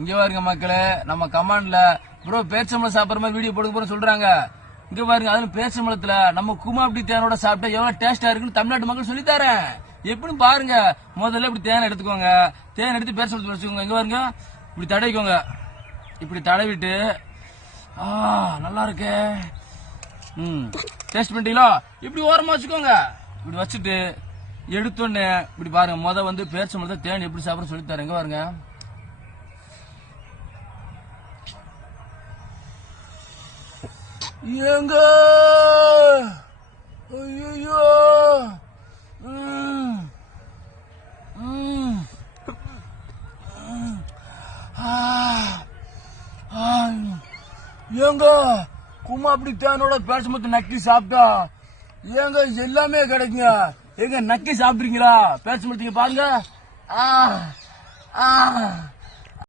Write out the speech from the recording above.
இங்க பாருங்க மக்களே, நம்ம கமாண்ட்ல ப்ரோ பேச்சம்பளம் சாப்பிடுற மாதிரி வீடியோ போடுங்க போற சொல்றாங்க. இங்க பாருங்க, அதுல பேச்சம்பளத்துல நம்ம குமாப்டி தேனோட சாப்பிட்டா எவ்வளவு டேஸ்டா இருக்குன்னு தமிழ்நாட்டு மக்கள் சொல்லி தரேன். எப்படின்னு பாருங்க. முதல்ல இப்படி தேனை எடுத்துக்கோங்க. தேன் எடுத்து பேச்சம்பளத்துல வச்சுக்கோங்க. இங்க பாருங்க, இப்படி தடவிக்கோங்க. இப்படி தடவிட்டு நல்லா இருக்கு. டேஸ்ட் பண்ணிட்டீங்களா? இப்படி ஓரமா வச்சுக்கோங்க. இப்படி வச்சுட்டு எடுத்தோன்னு இப்படி பாருங்க. வந்து பேச்சம்பளத்தை தேன் எப்படி சாப்பிட சொல்லி தரேன். இங்க பாருங்க. ஏங்க ஐயோ ஏங்க குமாப்டி தேனோட பேச்சம்பளத்தை நக்கி சாப்பிட்டா ஏங்க எல்லாமே கிடைக்குங்க. எங்க நக்கி சாப்பிடுறீங்களா பேச்சம்பளத்துக்கு பாருங்க.